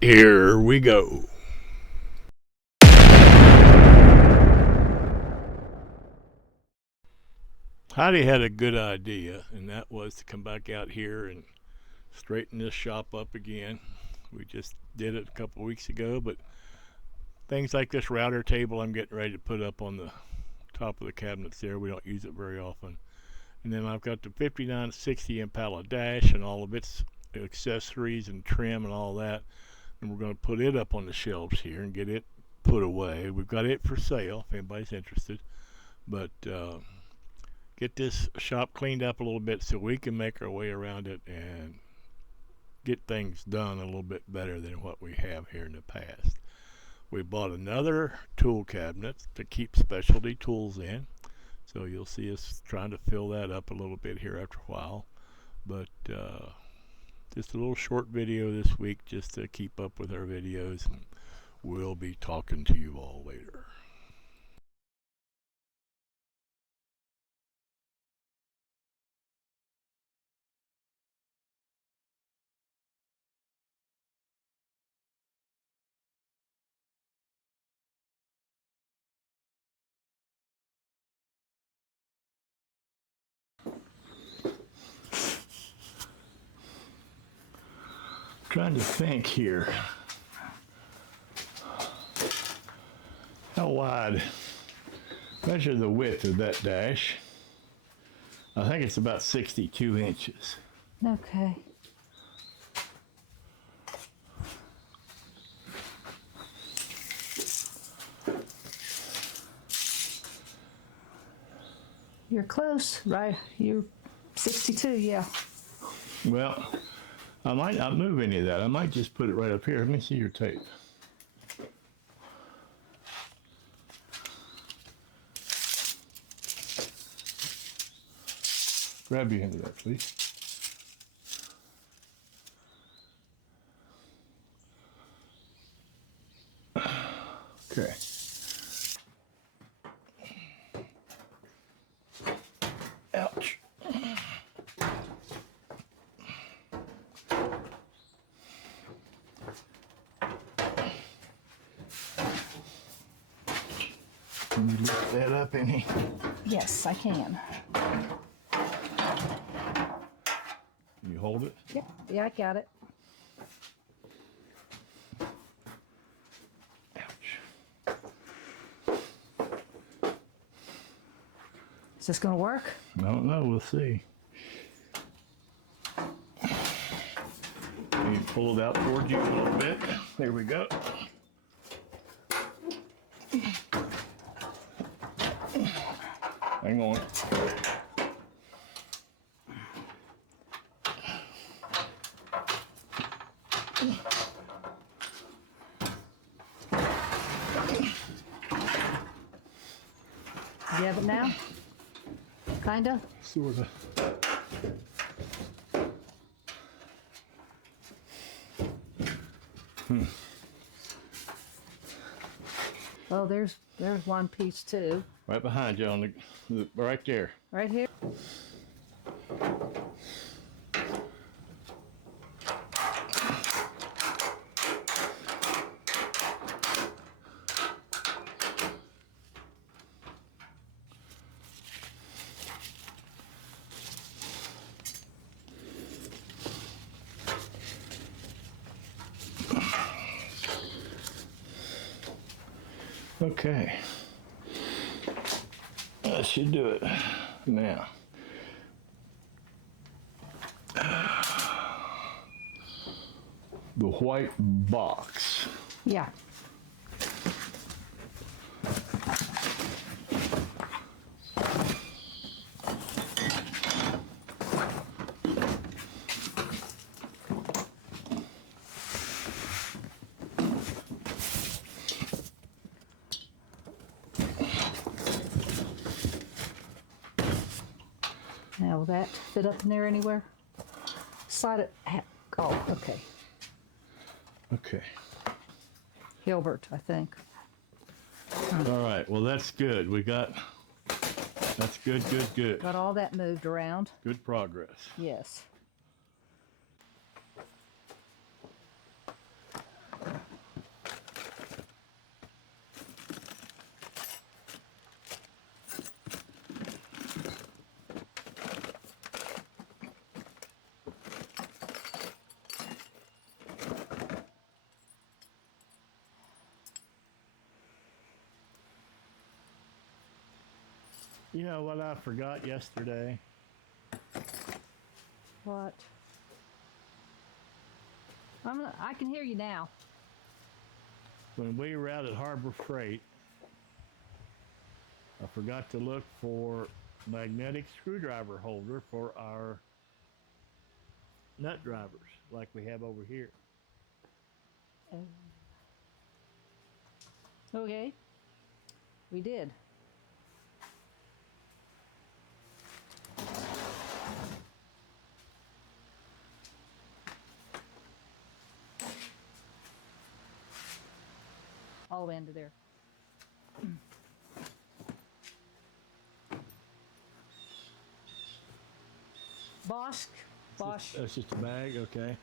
Here we go. Heidi had a good idea, and that was to come back out here and straighten this shop up again. We just did it a couple weeks ago, but things like this router table I'm getting ready to put up on the top of the cabinets there. We don't use it very often. And then I've got the 5960 Impala dash and all of its accessories and trim and all that. And we're going to put it up on the shelves here and get it put away. We've got it for sale if anybody's interested. But get this shop cleaned up a little bit so we can make our way around it and get things done a little bit better than what we have here in the past. We bought another tool cabinet to keep specialty tools in. So you'll see us trying to fill that up a little bit here after a while. But just a little short video this week just to keep up with our videos. And we'll be talking to you all later. Trying to think here. How wide? Measure the width of that dash. I think it's about 62 inches. Okay. You're close, right? You're 62, yeah. Well, I might not move any of that. I might just put it right up here. Let me see your tape. Grab your end of that, please. Okay. Ouch. Can you lift that up any? Yes, I can. Can you hold it? Yep. Yeah, I got it. Ouch. Is this going to work? I don't know. We'll see. Can you pull it out toward you a little bit? There we go. Hang on. You have it now? Kinda? Sorta. Oh, there's one piece too. Right behind you on the right there. Right here. Okay. That should do it. Now. The white box. Yeah. Now, will that fit up in there anywhere? Slide it. Oh, okay. Okay. Hilbert, I think. All right. Well, that's good. That's good, good, good. Got all that moved around. Good progress. Yes. You know what I forgot yesterday? What? I can hear you now. When we were out at Harbor Freight, I forgot to look for magnetic screwdriver holder for our nut drivers, like we have over here. Okay. We did. All the way into there. Bosch. That's just a bag, okay.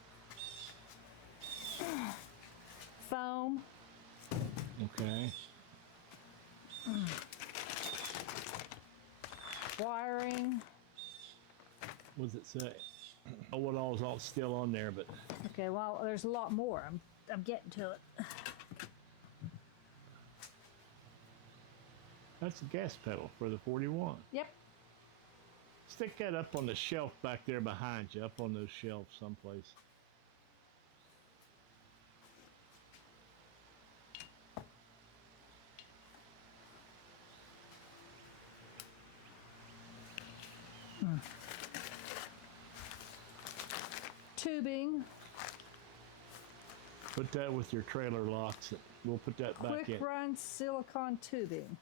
Foam. Okay. Wiring. What does it say? Oh, what all's all still on there, but Okay, well, there's a lot more. I'm getting to it. that's a gas pedal for the 41. Yep. Stick that up on the shelf back there behind you, up on those shelves someplace. Tubing. Put that with your trailer locks. We'll put that back Quick in. run silicone tubing.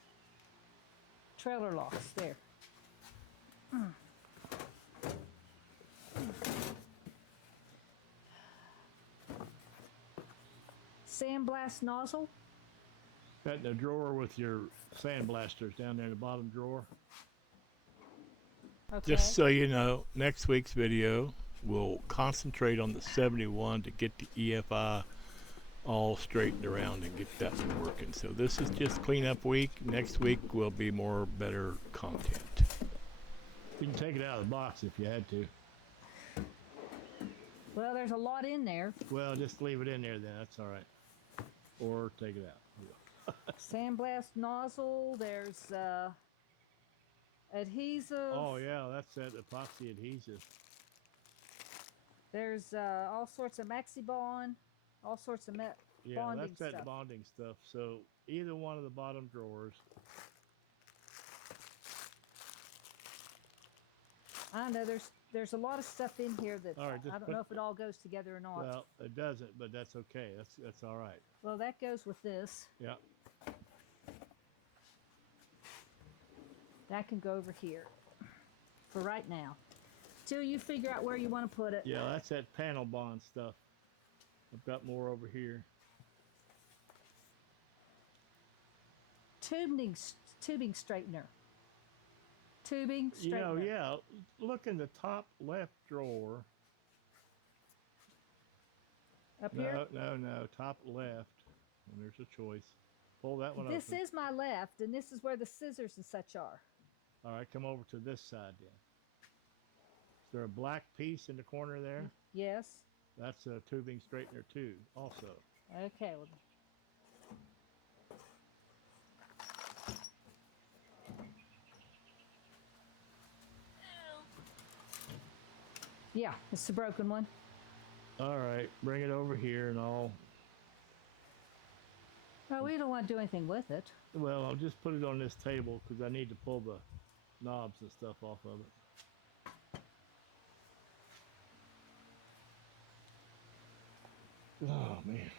Trailer locks. There. Sandblast nozzle. That in the drawer with your sandblasters down there in the bottom drawer. Okay. Just so you know, next week's video will concentrate on the 71 to get the EFI all straightened around and get that one working. So this is just cleanup week. Next week will be more better content. You can take it out of the box if you had to. Well, there's a lot in there. Well, just leave it in there then. That's all right. Or take it out. Sandblast nozzle. There's adhesive. Oh yeah, that's that epoxy adhesive. There's all sorts of maxi bond, all sorts of Yeah, bonding that's that stuff. bonding stuff. So either one of the bottom drawers. I don't know. There's a lot of stuff in here that All right, I don't know if it all goes together or not. Well, it doesn't, but that's okay. That's all right. Well, that goes with this. Yeah. That can go over here for right now. Till you figure out where you want to put it. Yeah, that's that panel bond stuff. I've got more over here. Tubing straightener. Tubing straightener. You know, yeah. Look in the top left drawer. Up here? No. Top left. And there's a choice. Pull that one This open. is my left, and this is where the scissors and such are. All right, come over to this side then. Is there a black piece in the corner there? Yes. That's a tubing straightener too, also. Okay. Well, yeah, it's the broken one. All right, bring it over here and I'll, Well, we don't want to do anything with it. well, I'll just put it on this table because I need to pull the knobs and stuff off of it. Oh, man.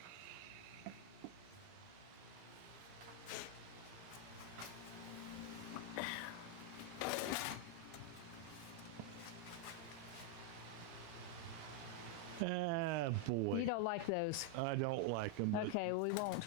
Ah, boy. You don't like those. I don't like them. Okay, well, we won't.